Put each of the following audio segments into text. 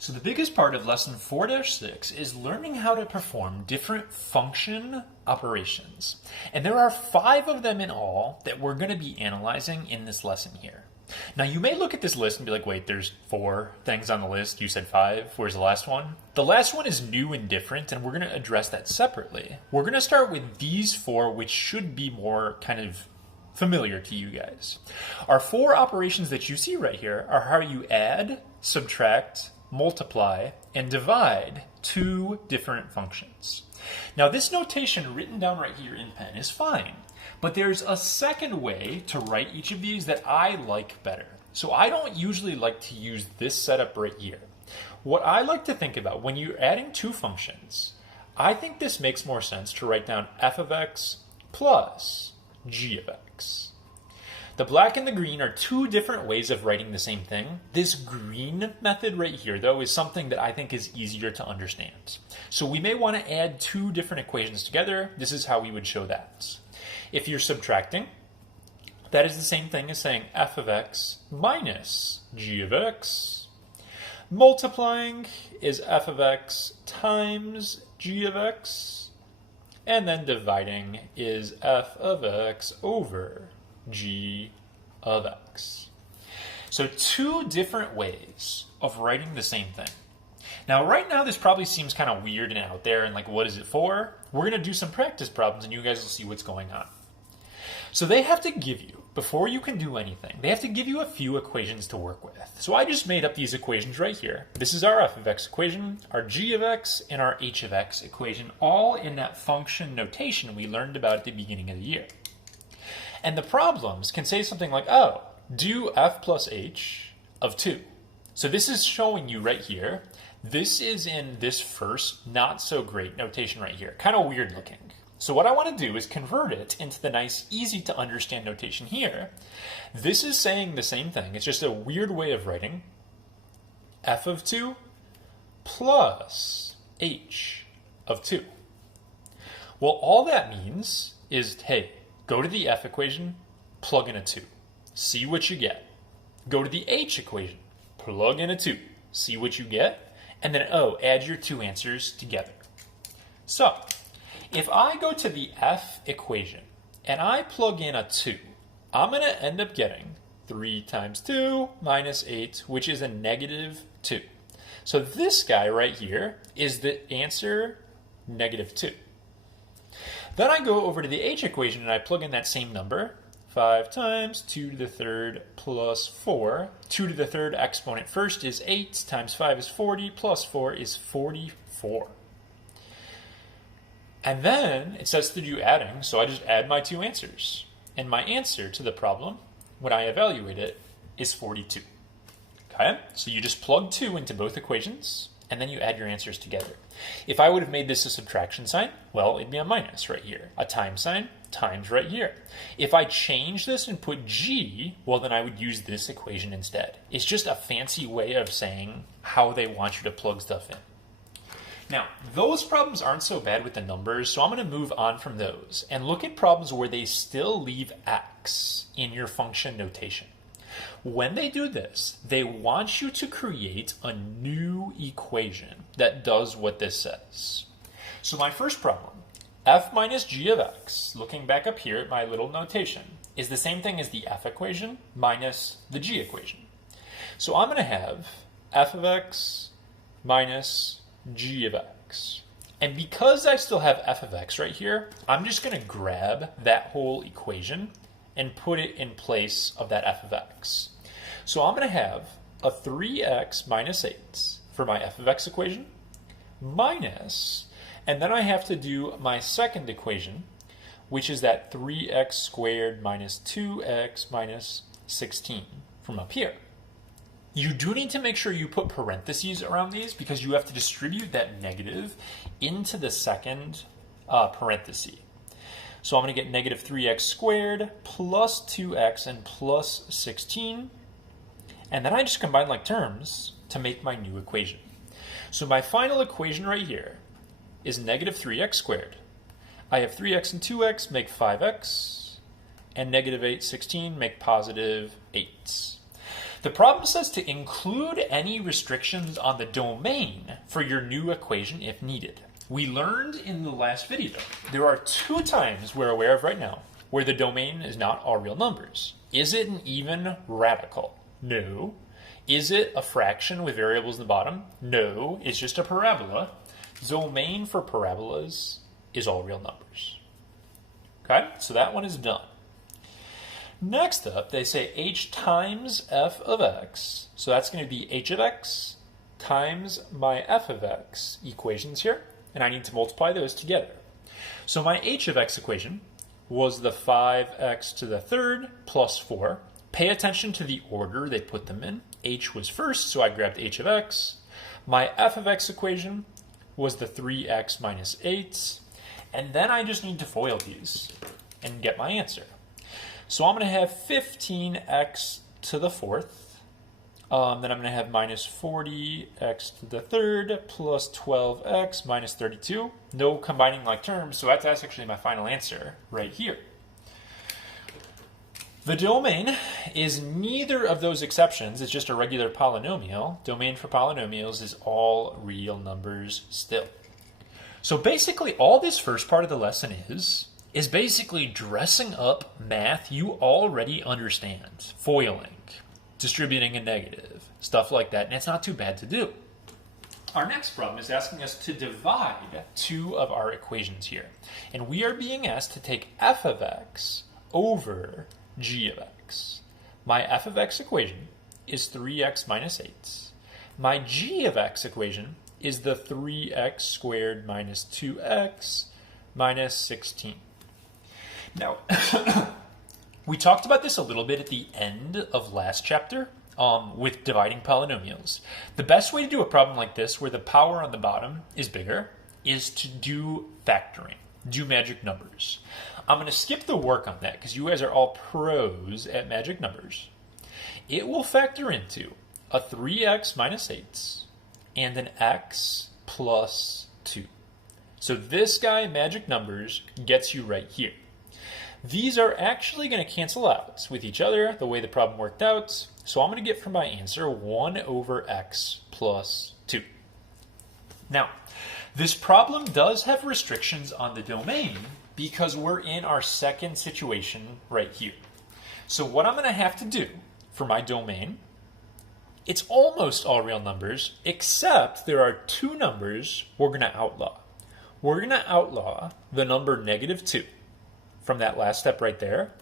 So the biggest part of lesson 4-6 is learning how to perform different function operations. And there are 5 of them in all that we're going to be analyzing in this lesson here. Now you may look at this list and be like, wait, there's 4 things on the list. You said 5. Where's the last one? The last one is new and different, and we're going to address that separately. We're going to start with these 4, which should be more kind of familiar to you guys. Our 4 operations that you see right here are how you add, subtract, multiply, and divide 2 different functions. Now this notation written down right here in pen is fine, but there's a second way to write each of these that I like better. So I don't usually like to use this setup right here. What I like to think about when you're adding 2 functions, I think this makes more sense to write down f of x plus g of x. The black and the green are 2 different ways of writing the same thing. This green method right here, though, is something that I think is easier to understand. So we may want to add 2 different equations together. This is how we would show that. If you're subtracting, that is the same thing as saying f of x minus g of x. Multiplying is f of x times g of x. And then dividing is f of x over g of x. So 2 different ways of writing the same thing. Now right now this probably seems kind of weird and out there and like, what is it for? We're going to do some practice problems and you guys will see what's going on. So they have to give you, before you can do anything, they have to give you a few equations to work with. So I just made up these equations right here. This is our f of x equation, our g of x, and our h of x equation, all in that function notation we learned about at the beginning of the year. And the problems can say something like, oh, do f plus h of 2. So this is showing you right here. This is in this first not so great notation right here. Kind of weird looking. So what I want to do is convert it into the nice, easy to understand notation here. This is saying the same thing. It's just a weird way of writing f of 2 plus h of 2. Well, all that means is, hey, go to the f equation, plug in a 2. See what you get. Go to the h equation, plug in a 2. See what you get. And then, add your 2 answers together. So, if I go to the f equation and I plug in a 2, I'm going to end up getting 3 times 2 minus 8, which is a negative 2. So this guy right here is the answer, negative 2. Then I go over to the h equation and I plug in that same number, 5 times 2 to the 3rd plus 4. 2 to the 3rd exponent first is 8, times 5 is 40, plus 4 is 44. And then it says to do adding, so I just add my 2 answers. And my answer to the problem, when I evaluate it, is 42. Okay, so you just plug 2 into both equations, and then you add your answers together. If I would have made this a subtraction sign, well, it'd be a minus right here. A times sign, times right here. If I change this and put g, well, then I would use this equation instead. It's just a fancy way of saying how they want you to plug stuff in. Now, those problems aren't so bad with the numbers, so I'm going to move on from those and look at problems where they still leave x in your function notation. When they do this, they want you to create a new equation that does what this says. So my first problem, f minus g of x, looking back up here at my little notation, is the same thing as the f equation minus the g equation. So I'm going to have f of x minus g of x. And because I still have f of x right here, I'm just going to grab that whole equation and put it in place of that f of x. So I'm going to have a 3x minus 8 for my f of x equation, minus, and then I have to do my second equation, which is that 3x squared minus 2x minus 16 from up here. You do need to make sure you put parentheses around these because you have to distribute that negative into the second parenthesis. So I'm going to get negative 3x squared plus 2x and plus 16. And then I just combine like terms to make my new equation. So my final equation right here is negative 3x squared. I have 3x and 2x make 5x, and negative 8, 16 make positive 8. The problem says to include any restrictions on the domain for your new equation if needed. We learned in the last video, there are 2 times we're aware of right now where the domain is not all real numbers. Is it an even radical? No. Is it a fraction with variables in the bottom? No. It's just a parabola. Domain for parabolas is all real numbers. Okay, so that one is done. Next up, they say h times f of x. So that's going to be h of x times my f of x equations here. And I need to multiply those together. So my h of x equation was the 5x to the third plus 4. Pay attention to the order they put them in. H was first, so I grabbed h of x. My f of x equation was the 3x minus 8. And then I just need to FOIL these and get my answer. So I'm going to have 15x to the fourth. Then I'm going to have minus 40x to the third plus 12x minus 32. No combining like terms, so that's actually my final answer right here. The domain is neither of those exceptions. It's just a regular polynomial. Domain for polynomials is all real numbers still. So basically all this first part of the lesson is basically dressing up math you already understand. Foiling, distributing a negative, stuff like that, and it's not too bad to do. Our next problem is asking us to divide 2 of our equations here. And we are being asked to take f of x over g of x. My f of x equation is 3x minus 8. My g of x equation is the 3x squared minus 2x minus 16. Now, we talked about this a little bit at the end of last chapter with dividing polynomials. The best way to do a problem like this, where the power on the bottom is bigger, is to do factoring, do magic numbers. I'm going to skip the work on that because you guys are all pros at magic numbers. It will factor into a 3x minus 8 and an x plus 2. So this guy, magic numbers, gets you right here. These are actually going to cancel out with each other the way the problem worked out. So I'm going to get for my answer 1 over x plus 2. Now, this problem does have restrictions on the domain because we're in our second situation right here. So what I'm going to have to do for my domain, it's almost all real numbers, except there are 2 numbers we're going to outlaw. We're going to outlaw the number -2. From that last step right there.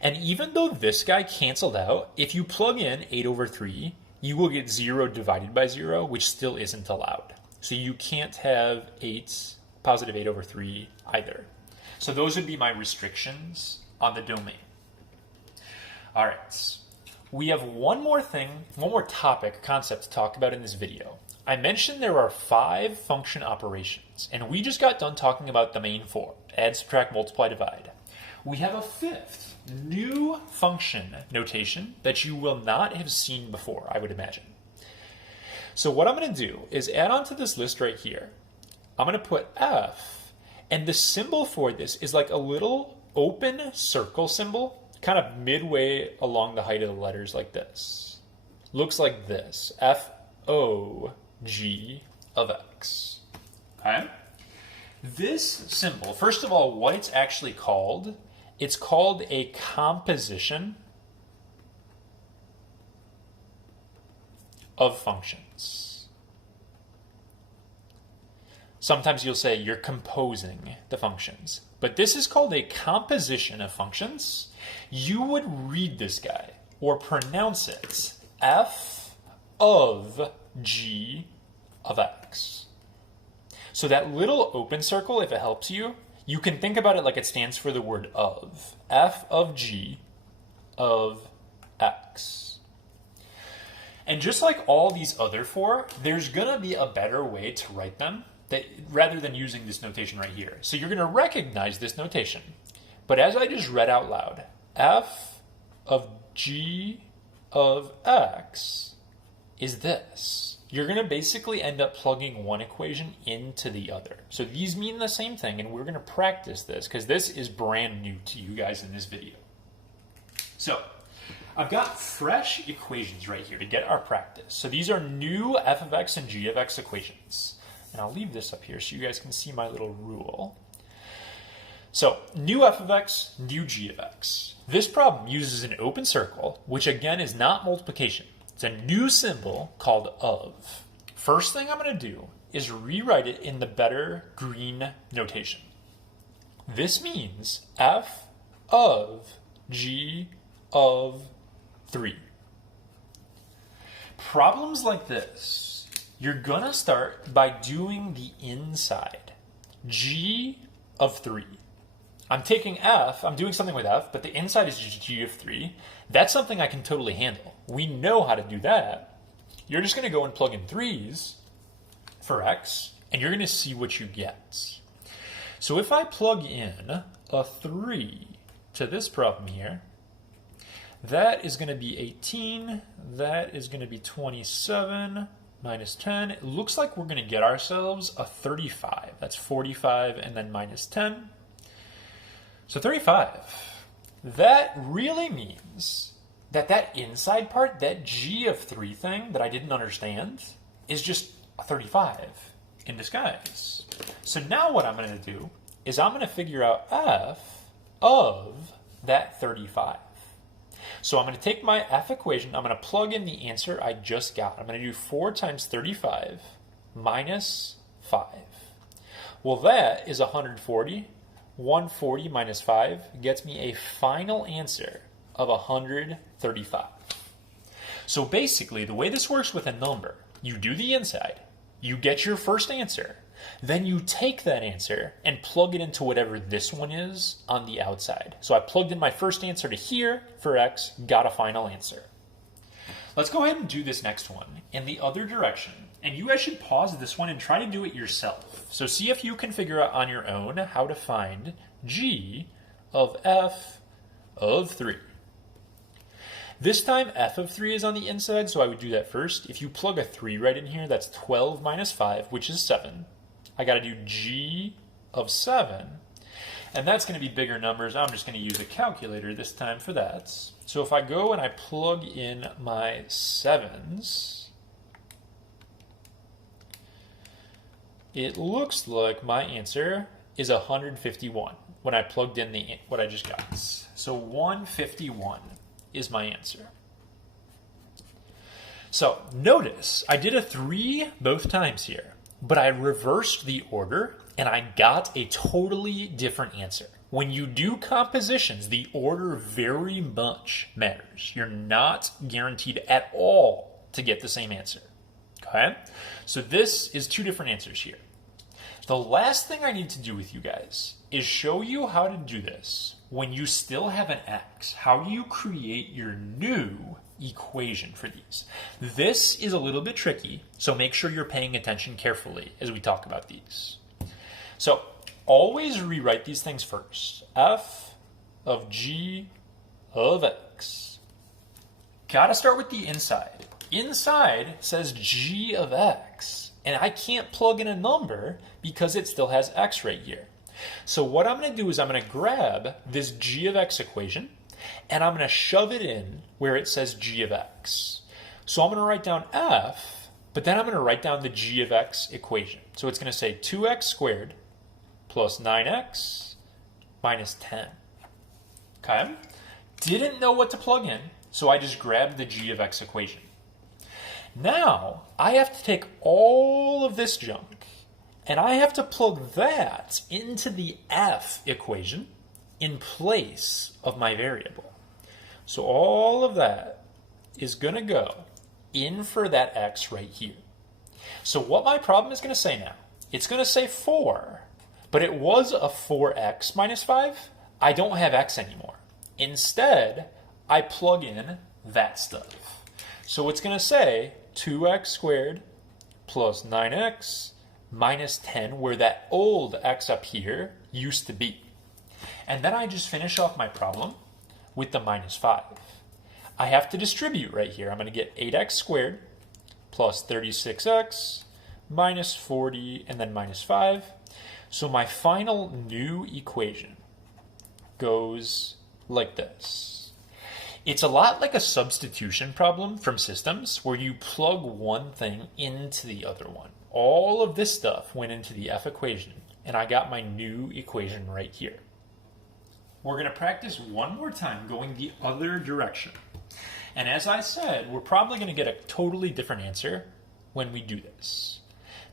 And even though this guy canceled out, if you plug in 8 over 3, you will get 0 divided by 0, which still isn't allowed. So you can't have positive 8 over 3 either. So those would be my restrictions on the domain. All right. We have one more concept to talk about in this video. I mentioned there are 5 function operations, and we just got done talking about the main 4, add, subtract, multiply, divide. We have a 5th new function notation that you will not have seen before, I would imagine. So what I'm going to do is add on to this list right here. I'm going to put f, and the symbol for this is like a little open circle symbol, kind of midway along the height of the letters like this. Looks like this, f-o-g of x. Okay? This symbol, first of all, what it's actually called, it's called a composition of functions. Sometimes you'll say you're composing the functions, but this is called a composition of functions. You would read this guy or pronounce it f of g of x. So that little open circle, if it helps you, you can think about it like it stands for the word of. F of g of x. And just like all these other 4, there's going to be a better way to write them rather than using this notation right here. So you're going to recognize this notation. But as I just read out loud, f of g of x is this. You're going to basically end up plugging one equation into the other. So these mean the same thing, and we're going to practice this because this is brand new to you guys in this video. So I've got fresh equations right here to get our practice. So these are new f of x and g of x equations. And I'll leave this up here so you guys can see my little rule. So new f of x, new g of x. This problem uses an open circle, which again is not multiplication. It's a new symbol called of. First thing I'm going to do is rewrite it in the better green notation. This means f of g of 3. Problems like this, you're going to start by doing the inside. G of 3. I'm taking f, I'm doing something with f, but the inside is g of 3. That's something I can totally handle. We know how to do that. You're just going to go and plug in 3's for x, and you're going to see what you get. So if I plug in a 3 to this problem here, that is going to be 18, that is going to be 27, minus 10. It looks like we're going to get ourselves a 35. That's 45 and then minus 10. So 35. That really means that that inside part, that g of 3 thing that I didn't understand, is just a 35 in disguise. So now what I'm going to do is I'm going to figure out f of that 35. So I'm going to take my f equation, I'm going to plug in the answer I just got. I'm going to do 4 times 35 minus 5. Well, that is 140. 140 minus 5 gets me a final answer of 135. So basically, the way this works with a number, you do the inside, you get your first answer, then you take that answer and plug it into whatever this one is on the outside. So I plugged in my first answer to here for x, got a final answer. Let's go ahead and do this next one in the other direction. And you guys should pause this one and try to do it yourself. So see if you can figure out on your own how to find g of f of 3. This time f of 3 is on the inside, so I would do that first. If you plug a 3 right in here, that's 12 minus 5, which is 7. I got to do g of 7, and that's going to be bigger numbers. I'm just going to use a calculator this time for that. So if I go and I plug in my 7's, it looks like my answer is 151 when I plugged in what I just got. So 151 is my answer. So notice I did a 3 both times here, but I reversed the order and I got a totally different answer. When you do compositions, the order very much matters. You're not guaranteed at all to get the same answer. Okay? So this is 2 different answers here. The last thing I need to do with you guys is show you how to do this when you still have an x. How do you create your new equation for these? This is a little bit tricky, so make sure you're paying attention carefully as we talk about these. So always rewrite these things first. F of g of x. Gotta start with the inside. Inside says g of x, and I can't plug in a number because it still has x right here. So what I'm going to do is I'm going to grab this g of x equation, and I'm going to shove it in where it says g of x. So I'm going to write down f, but then I'm going to write down the g of x equation. So it's going to say 2x squared plus 9x minus 10. Okay? Didn't know what to plug in, so I just grabbed the g of x equation. Now, I have to take all of this junk, and I have to plug that into the f equation in place of my variable. So all of that is going to go in for that x right here. So what my problem is going to say now, it's going to say 4, but it was a 4x minus 5. I don't have x anymore. Instead, I plug in that stuff. So it's going to say 2x squared plus 9x minus 10, where that old x up here used to be. And then I just finish off my problem with the minus 5. I have to distribute right here. I'm going to get 8x squared plus 36x minus 40 and then minus 5. So my final new equation goes like this. It's a lot like a substitution problem from systems where you plug one thing into the other one. All of this stuff went into the f equation, and I got my new equation right here. We're going to practice one more time going the other direction. And as I said, we're probably going to get a totally different answer when we do this.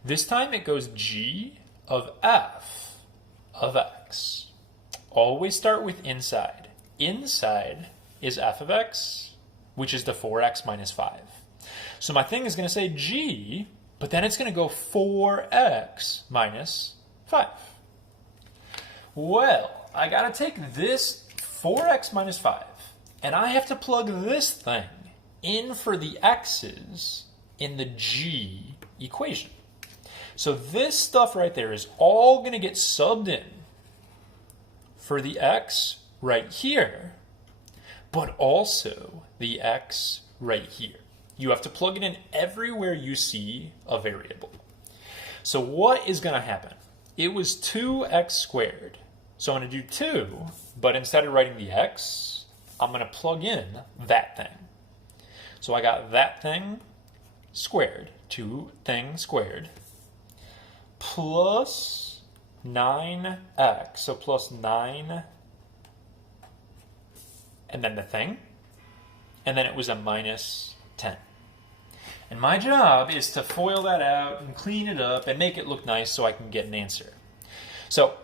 This time it goes g of f of x. Always start with inside. Inside is f of x, which is the 4x minus 5. So my thing is going to say g, but then it's going to go 4x minus 5. Well, I got to take this 4x minus 5, and I have to plug this thing in for the x's in the g equation. So this stuff right there is all going to get subbed in for the x right here, but also the x right here. You have to plug it in everywhere you see a variable. So what is going to happen? It was 2x squared. So I'm going to do 2, but instead of writing the x, I'm going to plug in that thing. So I got that thing squared, 2 thing squared, plus 9x, so plus 9, and then the thing, and then it was a minus 10. And my job is to FOIL that out and clean it up and make it look nice so I can get an answer. So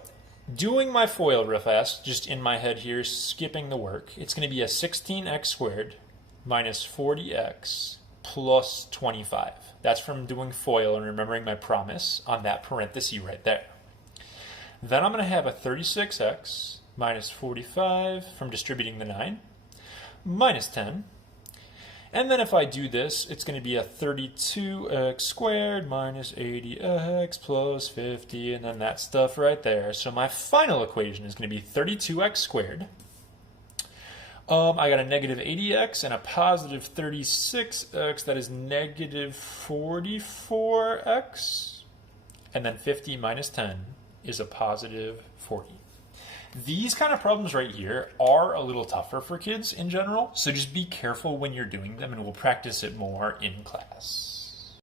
doing my FOIL real fast, just in my head here, skipping the work, it's going to be a 16x squared minus 40x plus 25. That's from doing FOIL and remembering my promise on that parenthesis right there. Then I'm going to have a 36x minus 45 from distributing the 9 minus 10. And then if I do this, it's going to be a 32x squared minus 80x plus 50, and then that stuff right there. So my final equation is going to be 32x squared. I got a negative 80x and a positive 36x. That is negative 44x. And then 50 minus 10 is a positive 40. These kind of problems right here are a little tougher for kids in general, so just be careful when you're doing them, and we'll practice it more in class.